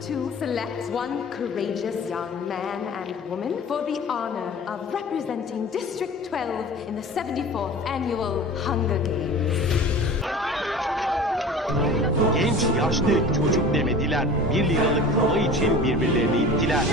to select one courageous young man and woman for the honor of representing District 12 in the 74th Annual Hunger Games. Genç, yaşlı, çocuk demediler. Bir liralık için birbirlerini ittiler.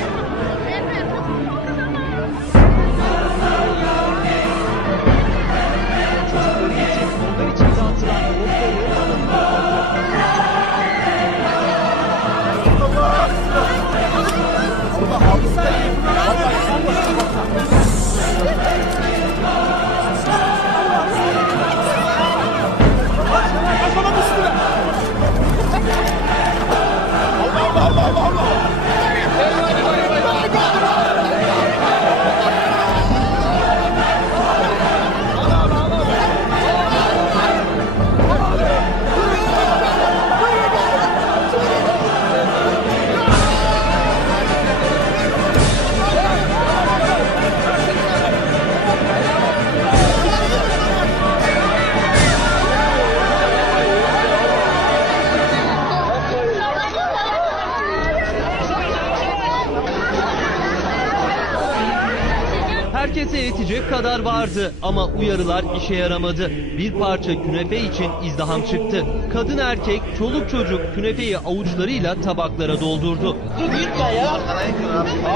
Herkese yetecek kadar vardı ama uyarılar işe yaramadı. Bir parça künefe için izdiham çıktı. Kadın erkek, çoluk çocuk künefeyi avuçlarıyla tabaklara doldurdu. Abi gitme ya.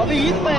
Abi gitme.